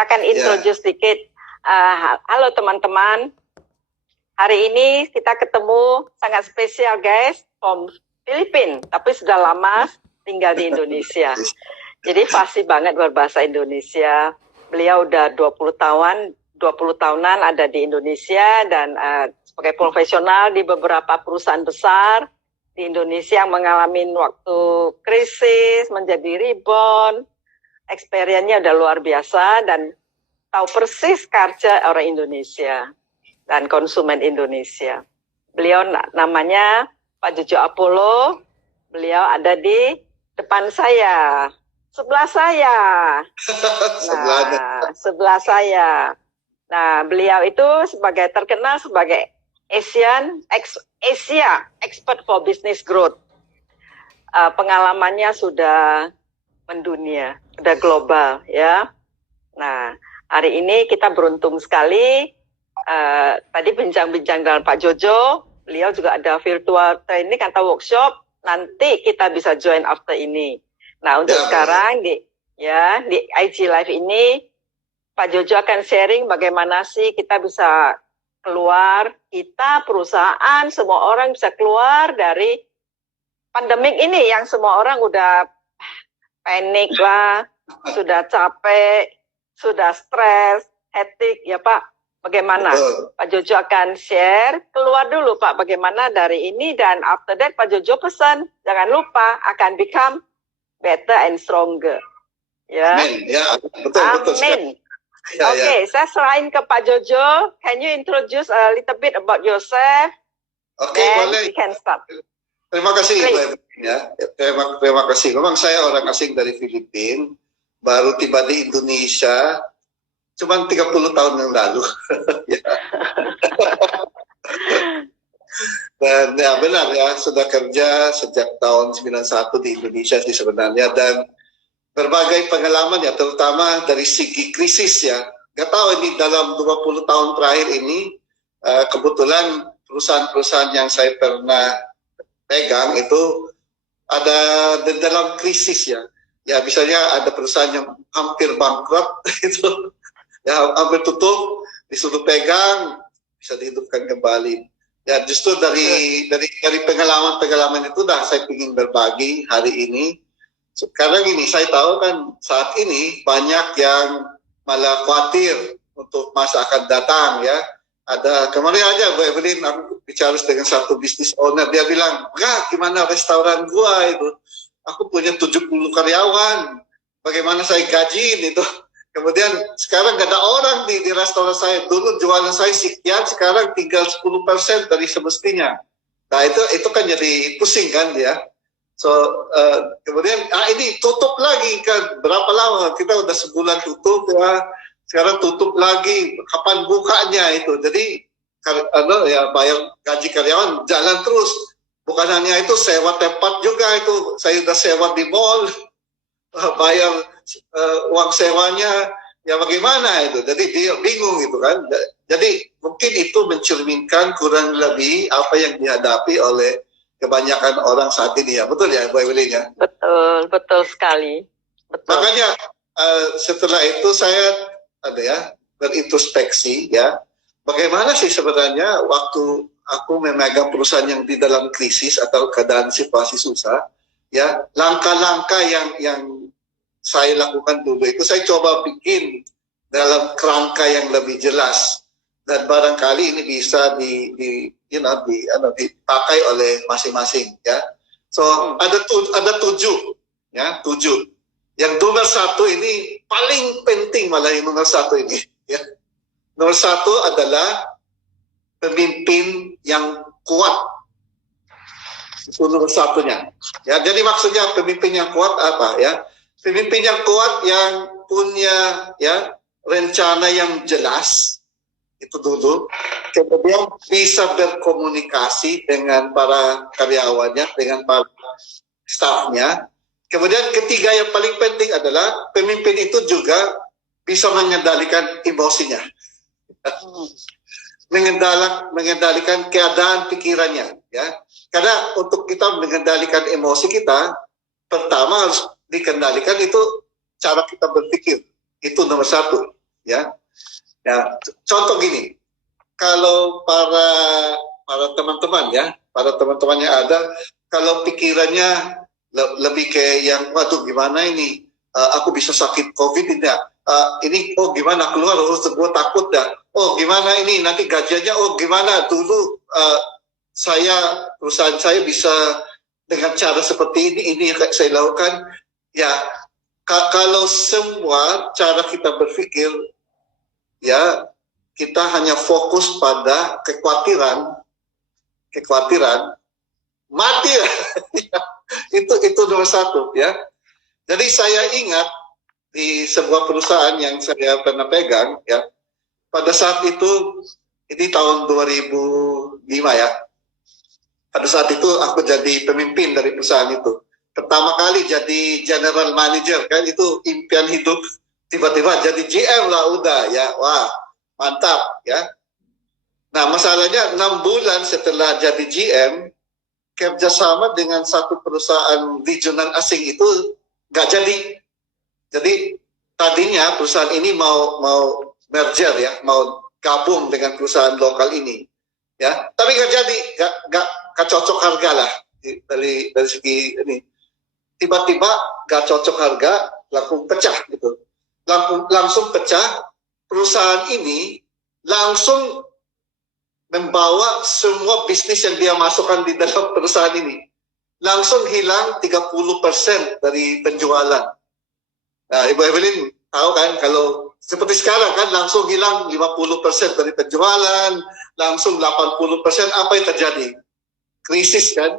Kita akan introduce sedikit. Halo teman-teman. Hari ini kita ketemu sangat spesial guys from Filipina, tapi sudah lama tinggal di Indonesia. Jadi fasih banget berbahasa Indonesia. Beliau udah 20 tahunan ada di Indonesia dan sebagai profesional di beberapa perusahaan besar di Indonesia yang mengalami waktu krisis, menjadi rebound. Experience-nya udah luar biasa dan tahu persis culture orang Indonesia dan konsumen Indonesia. Beliau namanya Pak Jojo Apollo. Beliau ada di depan saya, sebelah saya. Sebelah saya. Nah, beliau itu terkenal sebagai Asia Expert for Business Growth. Pengalamannya sudah mendunia, sudah global ya. Nah, hari ini kita beruntung sekali. Tadi bincang-bincang dengan Pak Jojo, beliau juga ada virtual training atau workshop. Nanti kita bisa join after ini. Nah, untuk sekarang di IG Live ini, Pak Jojo akan sharing bagaimana sih kita bisa keluar, kita perusahaan, semua orang bisa keluar dari pandemik ini yang semua orang udah panik lah, sudah capek, sudah stres, hektik, ya Pak. Bagaimana? Pak Jojo akan share, keluar dulu Pak, bagaimana dari ini, dan after that Pak Jojo pesan, jangan lupa akan become better and stronger. Ya. Amin. Ya, betul. Amin. Oke, saya serahin ke Pak Jojo. Can you introduce a little bit about yourself? Oke, boleh. We can start. Terima kasih, ya. Terima kasih. Memang saya orang asing dari Filipina, baru tiba di Indonesia cuma 30 tahun yang lalu. Dan ya benar ya, sudah kerja sejak tahun 91 di Indonesia sih sebenarnya, dan berbagai pengalaman ya, terutama dari segi krisis ya. Gak tahu ini dalam 20 tahun terakhir ini, kebetulan perusahaan-perusahaan yang saya pernah pegang itu ada di dalam krisis ya. Ya misalnya ada perusahaan yang hampir bangkrut itu, ya hampir tutup, disuruh pegang, bisa dihidupkan kembali. Ya justru dari pengalaman-pengalaman itu dah saya ingin berbagi hari ini. Sekarang ini saya tahu kan saat ini banyak yang malah khawatir untuk masa akan datang ya. Ada kemarin aja Bu Evelyn, aku bicara dengan satu bisnis owner, dia bilang, enggak, gimana restoran gua itu? Aku punya 70 karyawan, bagaimana saya gajiin itu? Kemudian sekarang gak ada orang di restoran saya. Dulu jualan saya sekian, sekarang tinggal 10% dari semestinya. Nah itu kan jadi pusing kan dia. So kemudian ini tutup lagi kan, berapa lama? Kita udah sebulan tutup ya. Sekarang tutup lagi, kapan bukanya itu? Jadi ya bayar gaji karyawan jalan terus. Bukan hanya itu, sewa tempat juga itu. Saya udah sewa di mall, bayar uang sewanya, ya bagaimana itu? Jadi dia bingung gitu kan. Jadi mungkin itu mencerminkan kurang lebih apa yang dihadapi oleh kebanyakan orang saat ini ya. Betul ya Bu Evelyn ya? Betul sekali. Betul. Makanya setelah itu saya berintrospeksi ya. Bagaimana sih sebenarnya waktu aku memegang perusahaan yang di dalam krisis atau keadaan situasi susah, ya langkah-langkah yang saya lakukan dulu itu saya coba bikin dalam kerangka yang lebih jelas, dan barangkali ini bisa dipakai oleh masing-masing ya. So ada 7 ya, 7. Yang nomor 1 ini paling penting, malah yang nomor 1 ini ya. Nomor 1 adalah pemimpin yang kuat. Itu nomor 1-nya. Ya, jadi maksudnya pemimpin yang kuat apa ya? Pemimpin yang kuat yang punya ya rencana yang jelas, itu dulu. Kemudian bisa berkomunikasi dengan para karyawannya, dengan para stafnya. Kemudian ketiga yang paling penting adalah pemimpin itu juga bisa mengendalikan emosinya. Mengendalikan keadaan pikirannya ya. Karena untuk kita mengendalikan emosi kita, pertama harus dikendalikan itu cara kita berpikir. Itu nomor 1. ya. Ya, contoh gini, kalau para teman-teman ya, para teman-teman yang ada, kalau pikirannya lebih kayak yang, waduh gimana ini, aku bisa sakit COVID tidak? Ini, oh gimana keluar, oh gue takut dah. Oh gimana ini, nanti gajiannya, oh gimana dulu perusahaan saya bisa dengan cara seperti ini yang saya lakukan. Ya, kalau semua cara kita berpikir, ya kita hanya fokus pada kekhawatiran, mati lah. itu nomor satu ya. Jadi saya ingat di sebuah perusahaan yang saya pernah pegang ya, pada saat itu, ini tahun 2005 ya, pada saat itu aku jadi pemimpin dari perusahaan itu. Pertama kali jadi general manager, kan itu impian hidup. Tiba-tiba jadi GM lah udah ya, wah mantap ya. Nah masalahnya 6 bulan setelah jadi GM, kerjasama dengan satu perusahaan regional asing itu nggak jadi. Jadi tadinya perusahaan ini mau merger ya, mau gabung dengan perusahaan lokal ini ya, tapi nggak jadi, nggak cocok harga lah dari segi ini. Tiba-tiba nggak cocok harga, langsung pecah gitu. Langsung pecah, perusahaan ini langsung membawa semua bisnis yang dia masukkan di dalam perusahaan ini. Langsung hilang 30% dari penjualan. Nah, Ibu Evelyn tahu kan, kalau seperti sekarang kan langsung hilang 50% dari penjualan, langsung 80%, apa yang terjadi? Krisis kan?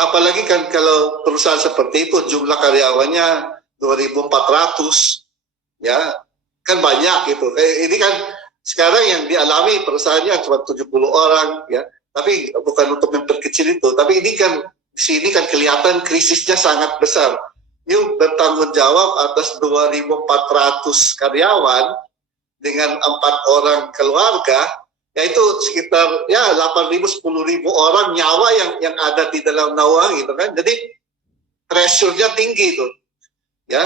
Apalagi kan kalau perusahaan seperti itu jumlah karyawannya 2.400, ya kan banyak gitu. Ini kan sekarang yang dialami perusahaannya cuma 70 orang ya, tapi bukan untuk memperkecil itu, tapi ini kan di sini kan kelihatan krisisnya sangat besar. Yuk bertanggung jawab atas 2.400 karyawan dengan 4 orang keluarga, yaitu sekitar ya 8.000 10.000 orang nyawa yang ada di dalam Nawangi gitu kan. Jadi pressure-nya tinggi itu. Ya.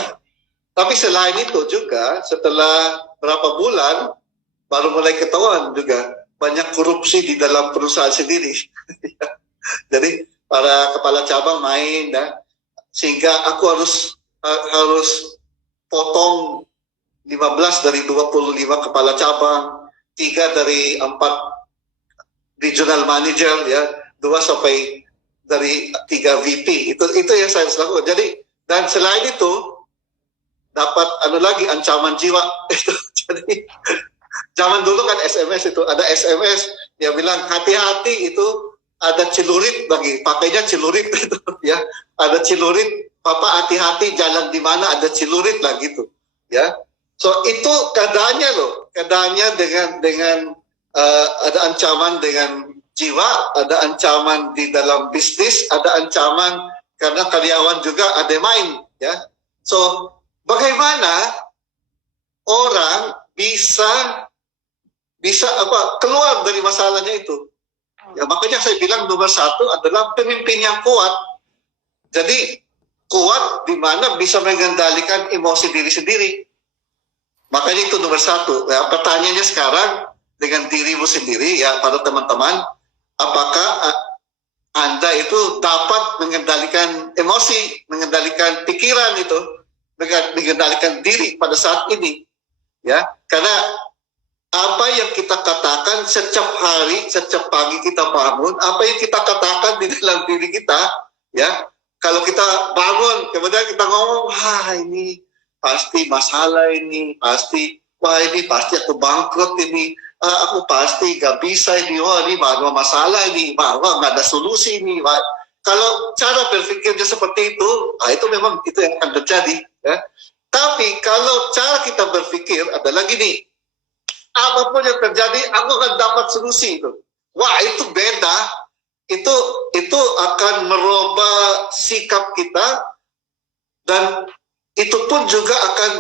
Tapi selain itu juga setelah berapa bulan baru mulai ketahuan juga banyak korupsi di dalam perusahaan sendiri. Jadi para kepala cabang main ya, sehingga aku harus potong 15 dari 25 kepala cabang, 3 dari 4 regional manager ya, 2 sampai dari 3 VP. Itu yang saya lakukan. Jadi dan selain itu dapat ancaman jiwa. Jadi zaman dulu kan SMS itu ada SMS yang bilang hati-hati, itu ada celurit lagi, pakainya celurit itu ya, ada celurit, papa hati-hati jalan di mana ada celurit lah gitu ya. So itu keadaannya dengan ada ancaman dengan jiwa, ada ancaman di dalam bisnis, ada ancaman karena karyawan juga ada main ya. So bagaimana orang bisa keluar dari masalahnya itu? Ya makanya saya bilang nomor 1 adalah pemimpin yang kuat. Jadi kuat di mana bisa mengendalikan emosi diri sendiri. Makanya itu nomor 1. Ya, pertanyaannya sekarang dengan dirimu sendiri ya para teman-teman, apakah Anda itu dapat mengendalikan emosi, mengendalikan pikiran itu, mengendalikan diri pada saat ini? Ya, karena apa yang kita katakan setiap hari, setiap pagi kita bangun, apa yang kita katakan di dalam diri kita, ya, kalau kita bangun, kemudian kita ngomong, wah ini pasti masalah ini, pasti aku bangkrut ini, aku pasti gak bisa ini, wah ini baru masalah ini, bahwa gak ada solusi ini. Kalau cara berpikirnya seperti itu memang itu yang akan terjadi. Ya. Tapi kalau cara kita berpikir adalah gini, apapun yang terjadi, aku akan dapat solusi itu. Wah, itu beda. Itu akan merubah sikap kita, dan itu pun juga akan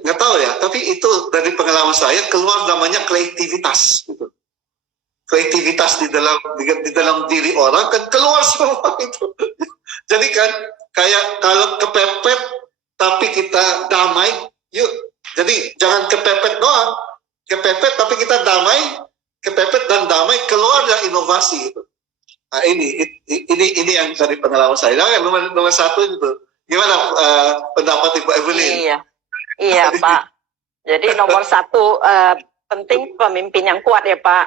nggak tahu ya. Tapi itu dari pengalaman saya keluar namanya kreativitas. Gitu. Kreativitas di dalam diri orang kan keluar semua itu. Jadi kan kayak kalau kepepet tapi kita damai, yuk Jadi jangan kepepet doang, kepepet tapi kita damai, kepepet dan damai keluarnya inovasi itu. Nah, ini yang dari pengalaman saya. Nah, nomor satu itu. Gimana pendapat Ibu Evelyn? Iya Pak. Jadi nomor satu penting pemimpin yang kuat ya Pak.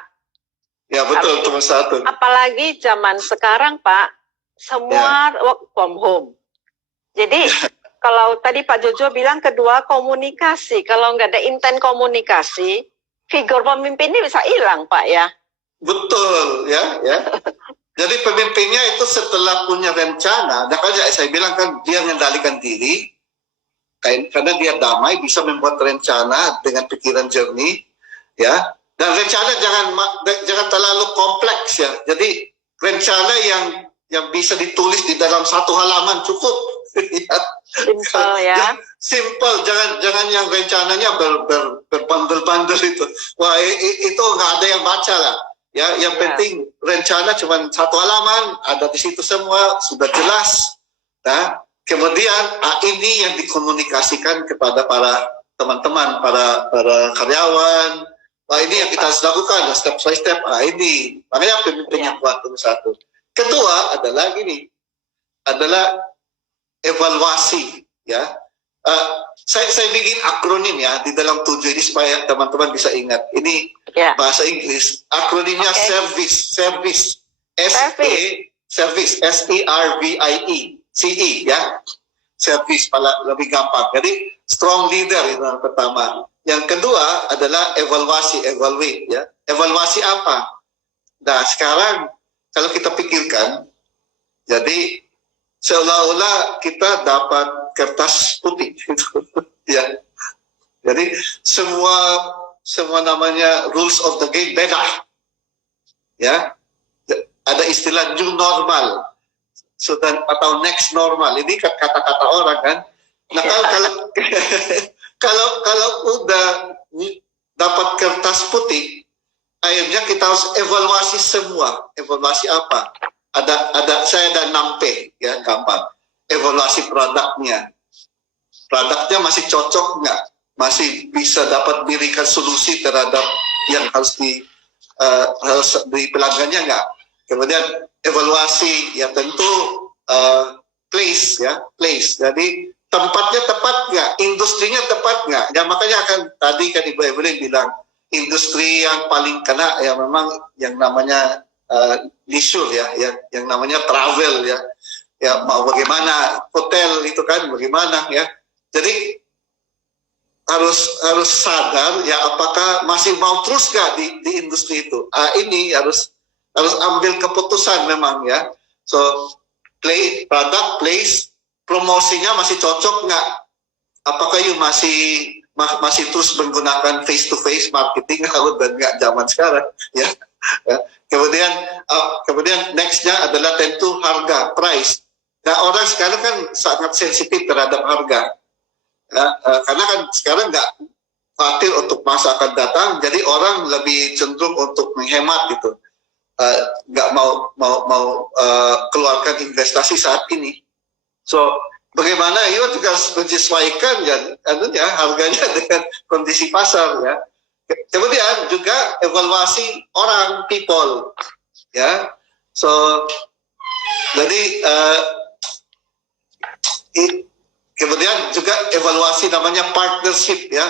Ya betul, nomor satu. Apalagi zaman sekarang Pak, semua work from home. Jadi kalau tadi Pak Jojo bilang kedua komunikasi, kalau nggak ada intent komunikasi, figur pemimpin ini bisa hilang Pak ya. Betul ya. Jadi pemimpinnya itu setelah punya rencana, makanya saya bilang kan dia mengendalikan diri, karena dia damai, bisa membuat rencana dengan pikiran jernih, ya. Dan rencana jangan terlalu kompleks ya. Jadi rencana yang bisa ditulis di dalam satu halaman cukup. Simple ya. Simple, jangan yang rencananya berbandel-bandel itu. Wah itu nggak ada yang baca lah. Ya, yang penting rencana cuma satu halaman, ada di situ semua sudah jelas. Nah, kemudian ini yang dikomunikasikan kepada para teman-teman, para karyawan. Wah ini yang kita harus lakukan, step by step. Ini makanya pemimpin yang kuat nomor satu. Kedua adalah adalah evaluasi. Ya, saya bikin akronim ya di dalam 7 ini supaya teman-teman bisa ingat. Ini bahasa Inggris. Akronimnya service, service, SERVIE, ya. Service lebih gampang. Jadi strong leader itu yang pertama. Yang kedua adalah evaluate ya. Evaluasi apa? Nah, sekarang kalau kita pikirkan, jadi seolah-olah kita dapat kertas putih gitu. Ya. Jadi semua namanya rules of the game beda. Ya. Ada istilah new normal atau next normal. Ini kata-kata orang kan. Nah, kalau udah dapat kertas putih, akhirnya kita harus evaluasi semua. Evaluasi apa? Saya ada 6P ya, gampang. Evaluasi produknya. Produknya masih cocok nggak? Masih bisa dapat berikan solusi terhadap yang harus di pelanggannya nggak? Kemudian evaluasi ya tentu place ya, place. Jadi tempatnya tepat nggak? Industrinya tepat nggak? Ya makanya tadi kan Ibu Evelyn bilang industri yang paling kena ya memang yang namanya leisure ya, yang namanya travel ya. Ya mau bagaimana hotel itu kan bagaimana ya. Jadi harus sadar ya apakah masih mau terus nggak di industri itu. Ini harus ambil keputusan memang ya. So product place promosinya masih cocok nggak? Apakah you masih terus menggunakan face to face marketing kalau dan nggak zaman sekarang ya. Kemudian nextnya adalah tentu harga, price. Nah orang sekarang kan sangat sensitif terhadap harga, ya, karena kan sekarang nggak khawatir untuk masa akan datang, jadi orang lebih cenderung untuk menghemat gitu, nggak mau keluarkan investasi saat ini. So bagaimana itu juga harus menyesuaikan ya, harganya dengan kondisi pasar ya. Kemudian juga evaluasi orang, people, ya. So jadi kemudian juga evaluasi namanya partnership ya.